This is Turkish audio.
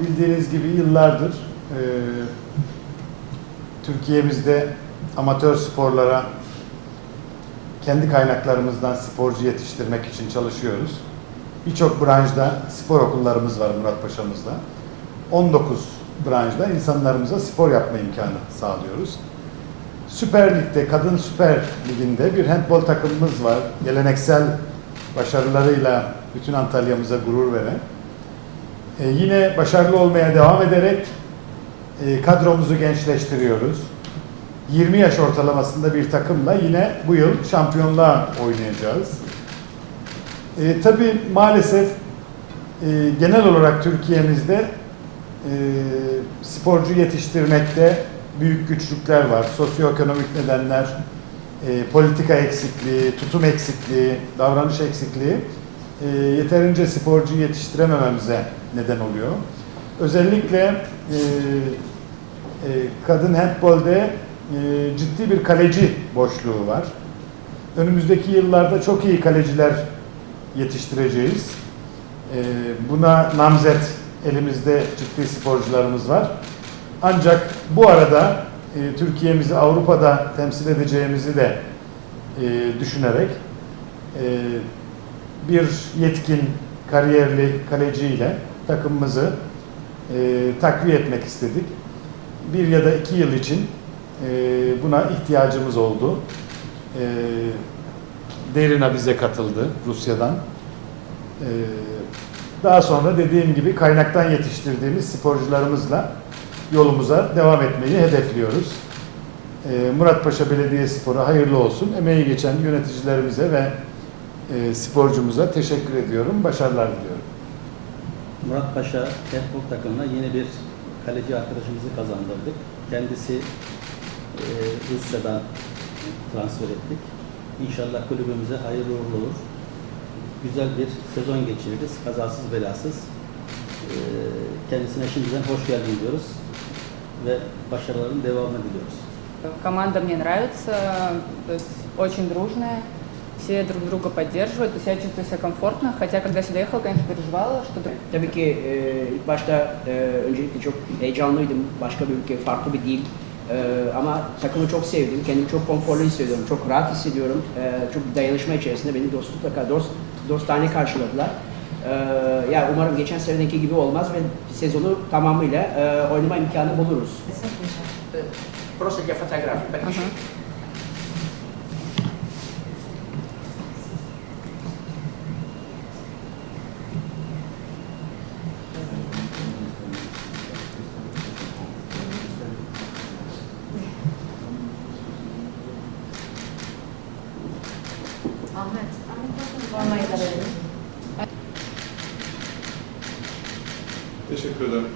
bildiğiniz gibi yıllardır e, Türkiye'mizde amatör sporlara kendi kaynaklarımızdan sporcu yetiştirmek için çalışıyoruz. Birçok branşta spor okullarımız var Muratpaşa'mızda. 19 branşta insanlarımıza spor yapma imkanı sağlıyoruz. Süper Lig'de, Kadın Süper Ligi'nde bir handbol takımımız var. Geleneksel başarılarıyla bütün Antalya'mıza gurur veren. Ee, yine başarılı olmaya devam ederek e, kadromuzu gençleştiriyoruz. 20 yaş ortalamasında bir takımla yine bu yıl şampiyonluğa oynayacağız. E, tabii maalesef e, genel olarak Türkiye'mizde e, sporcu yetiştirmekte büyük güçlükler var. Sosyoekonomik nedenler, e, politika eksikliği, tutum eksikliği, davranış eksikliği e, yeterince sporcu yetiştiremememize neden oluyor. Özellikle e, e, kadın handbolde e, ciddi bir kaleci boşluğu var. Önümüzdeki yıllarda çok iyi kaleciler yetiştireceğiz. E, buna namzet elimizde ciddi sporcularımız var. Ancak bu arada e, Türkiye'mizi Avrupa'da temsil edeceğimizi de e, düşünerek e, bir yetkin kariyerli kaleciyle takımımızı e, takviye etmek istedik. Bir ya da iki yıl için e, buna ihtiyacımız oldu. E, Derina bize katıldı Rusya'dan. E, daha sonra dediğim gibi kaynaktan yetiştirdiğimiz sporcularımızla yolumuza devam etmeyi hedefliyoruz. E, Muratpaşa Belediyespor'a hayırlı olsun. Emeği geçen yöneticilerimize ve e, sporcumuza teşekkür ediyorum. Başarılar diliyorum. Murat Paşa handball takımına yeni bir kaleci arkadaşımızı kazandırdık. Kendisi e, Rusya'dan transfer ettik. İnşallah kulübümüze hayırlı uğurlu olur. Güzel bir sezon geçiririz. Kazasız belasız. E, kendisine şimdiden hoş geldin diyoruz. Ve başarıların devamını diliyoruz. Команда мне нравится, то есть очень дружная, все друг друга поддерживают, то есть я чувствую себя комфортно, хотя когда сюда ехала, конечно, переживала, что друг- Tabii ki e, ilk başta e, öncelikle çok heyecanlıydım. Başka bir ülke, farklı bir dil. E, ama takımı çok sevdim. Kendimi çok konforlu hissediyorum. Çok rahat hissediyorum. E, çok bir dayanışma içerisinde beni dostlukla, dost, dostane karşıladılar. E, ya umarım geçen senedeki gibi olmaz ve sezonu tamamıyla e, oynama imkanı buluruz. Просто для фотографий. Formayı. Teşekkür ederim.